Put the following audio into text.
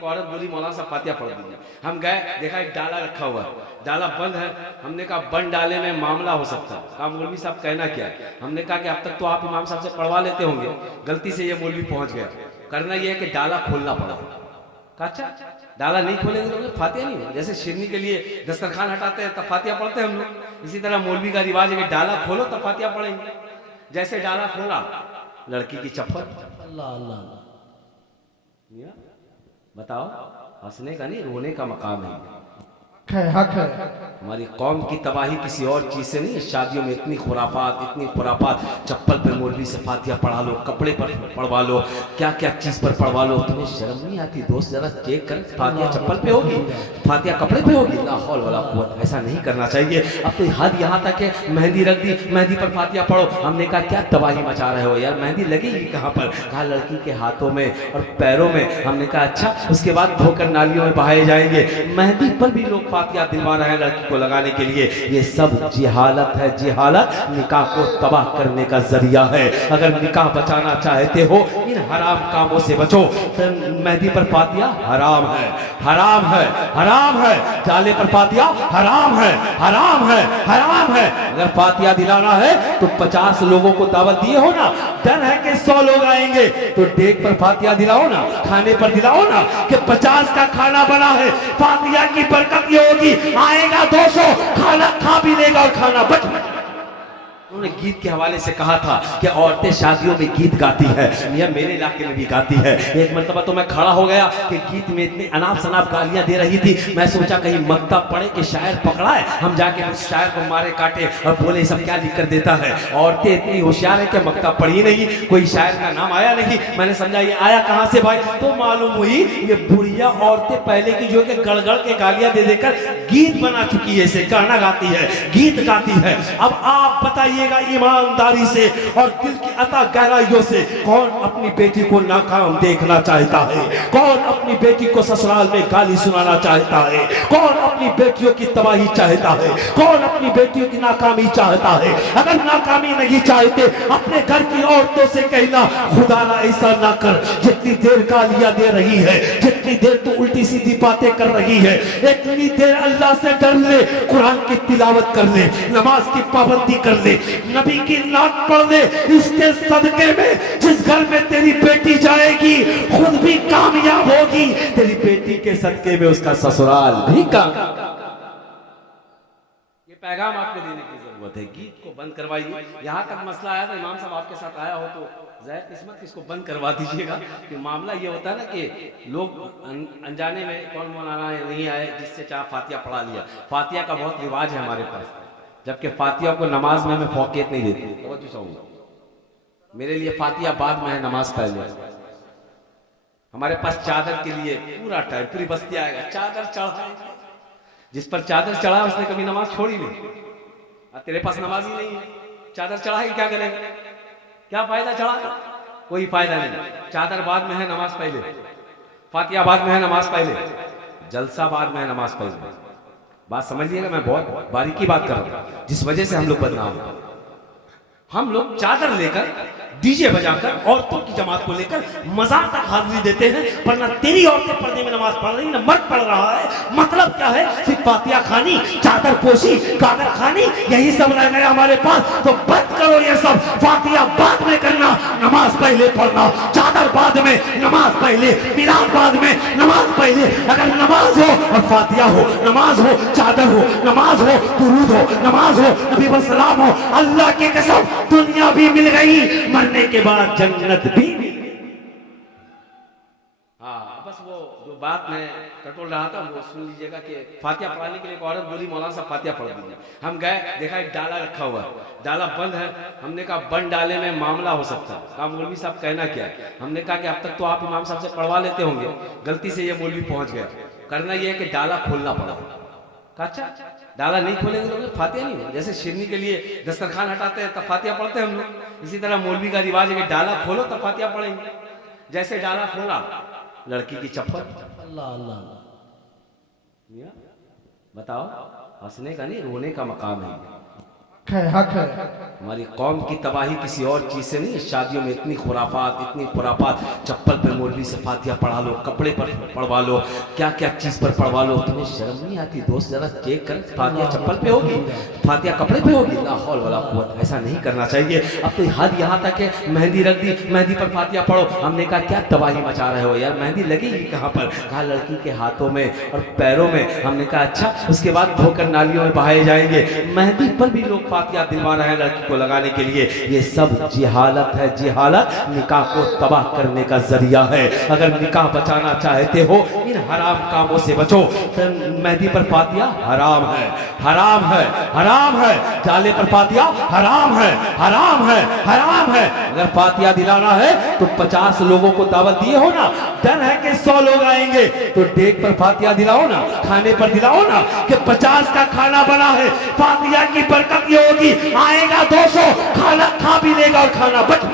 एक औरत बोली मौलाना साहब फातिहा पढ़ दीजिए। हम गए, देखा एक डाला रखा हुआ है, डाला बंद है। हमने कहा बंद डाले में मामला हो सकता है। कहा मौलवी साहब कहना क्या है? हमने कहा कि अब तक तो आप इमाम साहब से पढ़वा लेते होंगे, गलती से ये मौलवी पहुंच गया, करना यह है कि डाला खोलना पड़ा। कहा अच्छा, डाला नहीं खोलेंगे तो फातिहा नहीं हो। जैसे शिरनी के लिए दस्तरखान हटाते हैं तब फातिहा पढ़ते हैं हम लोग, इसी तरह मौलवी का रिवाज है कि डाला खोलो तब फातिहा पढ़ेंगे। जैसे डाला खोला, लड़की की चप्पल। अल्लाह अल्लाह, बताओ, हंसने का नहीं रोने का मकाम है। हक है। हमारी कौम की तबाही किसी और चीज से नहीं है। शादियों में इतनी खुराफात, चप्पल पे मौलवी से फातिहा पढ़ा लो, कपड़े पर पढ़वा लो, क्या क्या चीज पर पढ़वा लो। तुम्हें शर्म नहीं आती दोस्त? जरा चेक कर, फातिहा चप्पल पे होगी, फातिहा कपड़े पे होगी? ला हौल वला कुव्वत, ऐसा नहीं करना चाहिए। अब तो हद यहाँ तक है, मेहंदी रख दी, मेहंदी पर फातिहा पढ़ो। हमने कहा क्या तबाही मचा रहे हो यार, मेहंदी लगेगी कहाँ पर? कहा लड़की के हाथों में और पैरों में। हमने कहा अच्छा, उसके बाद धोकर नालियों में बहाए जाएंगे। मेहंदी पर भी लोग फातिहा दिलवा रहे हैं लड़की को लगाने के लिए। ये सब जिहालत है, जिहालत निकाह को तबाह करने का जरिया है। अगर निकाह बचाना चाहते हो, इन हराम कामों से बचो। मेहंदी पर फातिहा हराम है, हराम है, हराम है। जाले पर फातिहा हराम है, हराम है, हराम है। अगर फातिहा दिलाना है तो 50 लोगों को दावत दिए हो ना, डर है कि 100 लोग आएंगे, तो डेग पर फातिहा दिलाओ ना, खाने पर दिलाओ ना कि 50 का खाना बना है, फातिहा की बरकत ये होगी, आएगा 200, खाना खा भी लेगा और खाना बच। उन्होंने गीत के हवाले से कहा था कि औरतें शादियों में गीत गाती है, या मेरे इलाके में भी गाती है। एक मरतबा तो मैं खड़ा हो गया कि गीत में इतनी अनाप शनाप गालियां दे रही थी। मैं सोचा कहीं मकतब पढ़े कि शायर पकड़ा है, हम जाके उस शायर को मारे काटे और बोले सब क्या लिख कर देता है। औरतें इतनी होशियार है कि मकतब पढ़ी नहीं, कोई शायर का नाम आया नहीं। मैंने समझा ये आया कहाँ से भाई, तो मालूम हुई ये बुढ़िया औरतें पहले की जो कि गड़गड़ के गालियां दे देकर गीत बना चुकी है, इसे गाना गाती है, गीत गाती है। अब आप बताइए ईमानदारी से और दिल की अता गहराइयों से, कौन अपनी बेटी को नाकाम देखना चाहता है? कौन अपनी बेटी को ससुराल में गाली सुनाना चाहता है? कौन अपनी बेटियों की तबाही चाहता है? कौन अपनी बेटियों की नाकामी चाहता है? अगर नाकामी नहीं चाहते, अपने घर की औरतों से कहना खुदा ना ऐसा ना कर, जितनी देर गालियां दे रही है, जितनी देर तू उल्टी सीधी बातें कर रही है, इतनी देर अल्लाह से डर ले, कुरान की तिलावत कर ले, नमाज की पाबंदी कर ले, नबी की नात पढ़ ले। इसके सदके में जिस घर में तेरी बेटी जाएगी खुद भी कामयाब होगी, तेरी बेटी के सदके में उसका ससुराल भी कामयाब। ये पैगाम आपको देने की जरूरत है। गीत को बंद करवाइए। यहाँ तक मसला आया था, इमाम साहब आपके साथ आया हो तो ज़ाहिर किस्मत इसको बंद करवा दीजिएगा। कि मामला ये होता है ना कि लोग अनजाने में कौन मौलाना नहीं आए जिससे चाहे फातिहा पढ़ा लिया। फातिहा का बहुत रिवाज है हमारे पास, जबकि फातिहा को नमाज में हमें फौकियत नहीं देती। मेरे लिए फातिहा बाद में है, नमाज पहले। हमारे पास चादर के लिए पूरा टाइम, पूरी बस्ती आएगा, चादर चढ़ाएंगे। जिस पर चादर चढ़ा उसने कभी नमाज छोड़ी नहीं। तेरे पास नमाज ही नहीं है, चादर चढ़ा के क्या करेंगे? क्या फायदा चढ़ा? कोई फायदा नहीं। चादर बाद में है, नमाज पहले। फातिहा बाद में है, नमाज पहले। जलसा बाद में है, नमाज पहले। बात समझिएगा, मैं बहुत बारीकी बात कर रहा हूं। जिस वजह से हम लोग बदनाम हैं, हम लोग चादर लेकर डीजे बजाकर औरतों की जमात को लेकर मजाक तक हाजिरी देते हैं, पर ना तेरी औरतें पर्दे में नमाज पढ़ रही, ना मर्द पढ़ रहा है। मतलब क्या है? सिर्फ फातिहा खानी, चादर पोशी, कादर खानी, यही सब रह गया हमारे पास। तो बंद करो ये सब। फातिहा बाद में करना, नमाज पहले पढ़ना। चादर बाद में, नमाज पहले। मिलाद बाद में, नमाज पहले। अगर नमाज हो और फातिहा हो, नमाज हो, चादर हो, नमाज हो, दुरूद हो, नमाज हो, नबी व सलाम हो, अल्लाह की कसम दुनिया भी मिल गई, मरने के बाद जन्नत भी। हाँ, बस वो जो बात मैं टटोल रहा था वो सुन लीजिएगा कि फातिहा पढ़ाने के लिए एक औरत बोली मौलाना साहब फातिहा पढ़ दीजिए। हम गए, देखा एक डाला रखा हुआ है, डाला बंद है। हमने कहा बंद डाले में मामला हो सकता है। कहा मौलवी साहब कहना क्या है? हमने कहा कि अब तक तो आप इमाम साहब से पढ़वा लेते होंगे, गलती से ये मौलवी पहुंच गया, करना यह है कि डाला खोलना पड़ा। कहा अच्छा, डाला नहीं खोलेंगे तो फातिहा नहीं हो। जैसे शिरनी के लिए दस्तरखान हटाते हैं तब फातिहा पढ़ते हैं हम लोग, इसी तरह मौलवी का रिवाज है कि डाला खोलो तब फातिहा पढ़ेंगे। जैसे डाला खोला, लड़की की चप्पल। अल्लाह अल्लाह, बताओ, हंसने का नहीं रोने का मकाम है। हक है। हमारी कौम की तबाही किसी और चीज से नहीं है। शादियों में इतनी खुराफात, चप्पल पे मौलवी से फातिहा पढ़ा लो, कपड़े पर पढ़वा लो, क्या क्या चीज पर पढ़वा लो। तुम्हें शर्म नहीं आती दोस्त? जरा चेक कर, फातिहा चप्पल पे होगी, फातिहा कपड़े पे होगी? ला हौल वला कुव्वत, ऐसा नहीं करना चाहिए। अब तो हद यहाँ तक है, मेहंदी रख दी, मेहंदी पर फातिहा पढ़ो। हमने कहा क्या तबाही मचा रहे हो यार, मेहंदी लगेगी कहाँ पर? कहा लड़की के हाथों में और पैरों में। हमने कहा अच्छा, उसके बाद धोकर नालियों में बहाए जाएंगे। मेहंदी पर भी लोग फातिहा दिलवा रहे हैं लड़की को लगाने के लिए। ये सब जिहालत है, जिहालत निकाह को तबाह करने का जरिया है। अगर निकाह बचाना चाहते हो इन हराम कामों से बचो। मेहंदी पर फातिहा हराम है, हराम है, हराम है। जाले पर फातिहा हराम है, हराम है, हराम है। अगर फातिहा दिलाना है तो 50 लोगों को दावत दिए हो ना, डर है कि 100 लोग आएंगे, तो डेक पर फातिहा दिलाओ ना, खाने पर दिलाओ ना कि 50 का खाना बना है, फातिहा की बरकत ये होगी, आएगा 200, खाना खा भी लेगा और खाना बच